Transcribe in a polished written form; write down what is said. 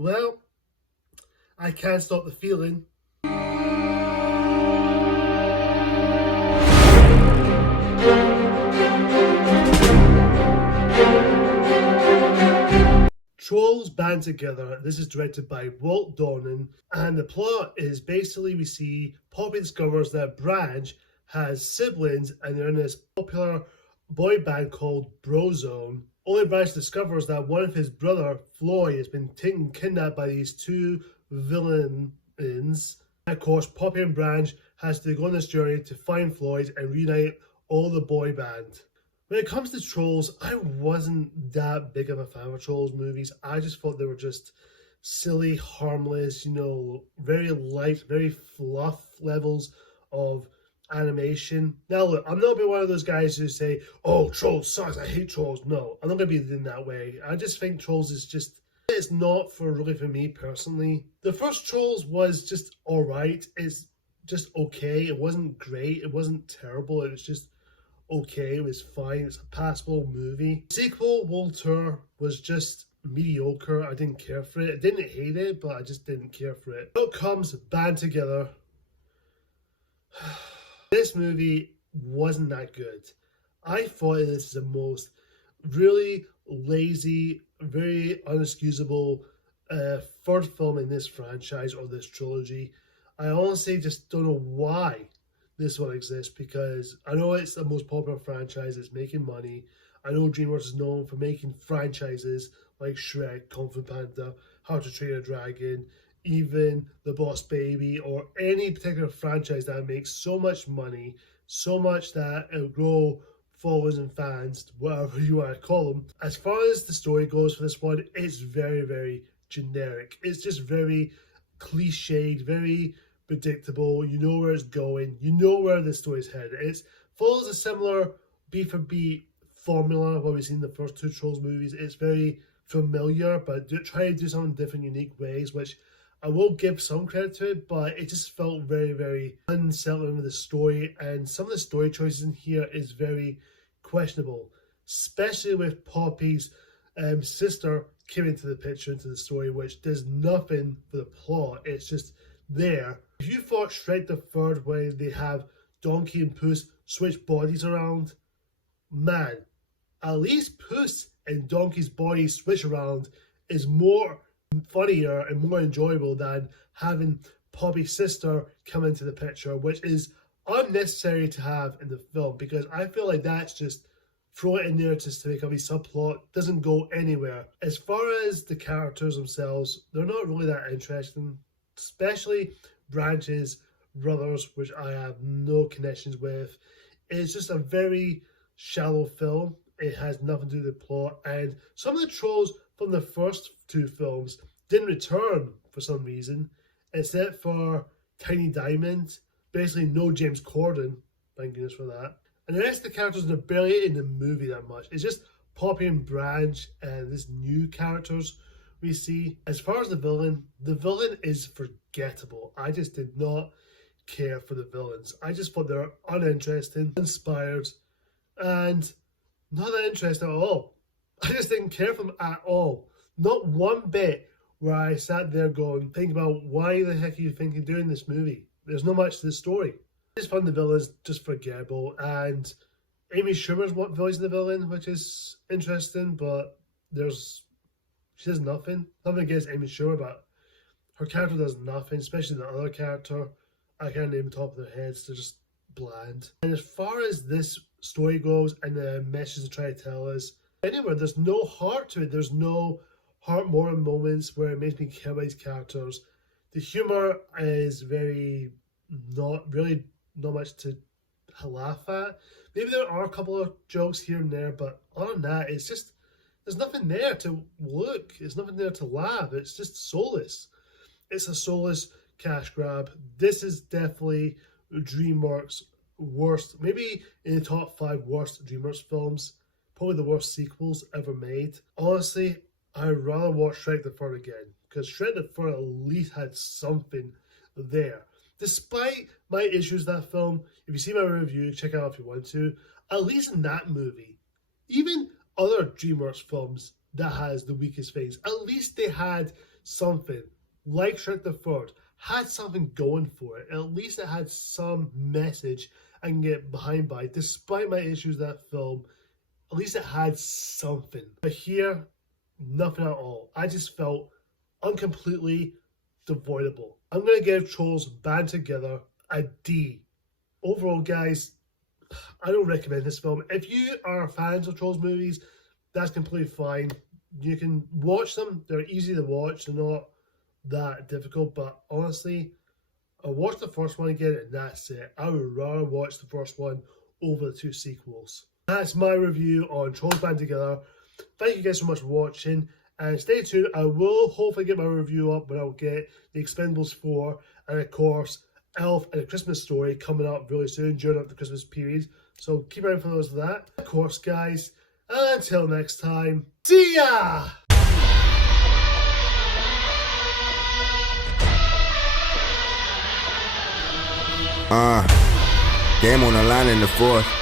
Well, I can't stop the feeling. Trolls Band Together. This is directed by Walt Donen, and the plot is basically we see Poppy discovers that Branch has siblings and they're in this popular boy band called Brozone. Only Branch discovers that one of his brother, Floyd, has been taken kidnapped by these two villains. Of course, Poppy and Branch has to go on this journey to find Floyd and reunite all the boy band. When it comes to Trolls, I wasn't that big of a fan of Trolls movies. I just thought they were just silly, harmless, very light, very fluff levels of animation. Now look, I'm not going to be one of those guys who say, oh, Trolls sucks, I hate Trolls. No, I'm not going to be in that way. I just think Trolls is just, it's not really for me personally. The first Trolls was just alright. It's just okay. It wasn't great. It wasn't terrible. It was just okay, it was fine, it's a passable movie. The sequel, Walter, was just mediocre. I didn't care for it. I didn't hate it, but I just didn't care for it. Out comes Band Together. This movie wasn't that good. I thought this is the most really lazy, very unexcusable third film in this franchise or this trilogy. I honestly just don't know why this one exists, because I know it's the most popular franchise, it's making money. I know Dreamworks is known for making franchises like Shrek, Kung Fu Panda, How to Train a Dragon, even The Boss Baby, or any particular franchise that makes so much money, so much that it'll grow followers and fans, whatever you want to call them. As far as the story goes for this one, it's very, very generic. It's just very cliched, very predictable. You know where it's going, you know where the story's headed. It follows a similar beat for beat formula what we've seen in the first two Trolls movies. It's very familiar, but try to do something different, unique ways, which I will give some credit to it, but it just felt very, very unsettling with the story, and some of the story choices in here is very questionable, especially with Poppy's sister came into the picture, into the story, which does nothing for the plot. It's just there. If you thought Shrek the Third, where they have Donkey and Puss switch bodies around, man, at least Puss and Donkey's body switch around is more funnier and more enjoyable than having Poppy's sister come into the picture, which is unnecessary to have in the film, because I feel like that's just throw it in there just to make a wee subplot, doesn't go anywhere. As far as the characters themselves, they're not really that interesting, especially Branch's brothers, which I have no connections with. It's just a very shallow film. It has nothing to do with the plot, and some of the trolls from the first two films didn't return for some reason, except for Tiny Diamond. Basically no James Corden, thank goodness for that. And the rest of the characters are barely in the movie that much. It's just Poppy and Branch and these new characters we see. As far as the villain is forgettable. I just did not care for the villains. I just thought they were uninteresting, uninspired, and not that interesting at all. I just didn't care for them at all. Not one bit where I sat there going, thinking about why the heck are you thinking doing this movie? There's not much to the story. I just found the villains just forgettable, and Amy Schumer's voicing the villain, which is interesting, but she does nothing. Nothing against Amy Schumer, but her character does nothing, especially the other character. I can't name the top of their heads, they're just bland. And as far as this story goes and the message to try to tell us, anywhere, there's no heart to it. There's no heart-warming moments where it makes me care about these characters. The humor is not much to laugh at. Maybe there are a couple of jokes here and there, but other than that, it's just, there's nothing there to look. There's nothing there to laugh. It's just soulless. It's a soulless cash grab. This is definitely DreamWorks' worst, maybe in the top 5 worst DreamWorks films. Probably the worst sequels ever made. Honestly, I'd rather watch Shrek the Third again, because Shrek the Third at least had something there. Despite my issues with that film, if you see my review, check it out if you want to, at least in that movie, even other DreamWorks films that has the weakest things, at least they had something, like Shrek the Third, had something going for it. At least it had some message I can get behind by. Despite my issues with that film, at least it had something. But here, nothing at all. I just felt uncompletely devoidable. I'm going to give Trolls Band Together a D. Overall, guys, I don't recommend this film. If you are fans of Trolls movies, that's completely fine. You can watch them. They're easy to watch. They're not that difficult. But honestly, I watched the first one again and that's it. I would rather watch the first one over the two sequels. That's my review on Trolls Band Together. Thank you guys so much for watching. And stay tuned. I will hopefully get my review up when I'll get The Expendables 4 and of course Elf and A Christmas Story coming up really soon during the Christmas period. So keep an eye for those for that. Of course, guys, until next time, see ya! Game on the line in the fourth.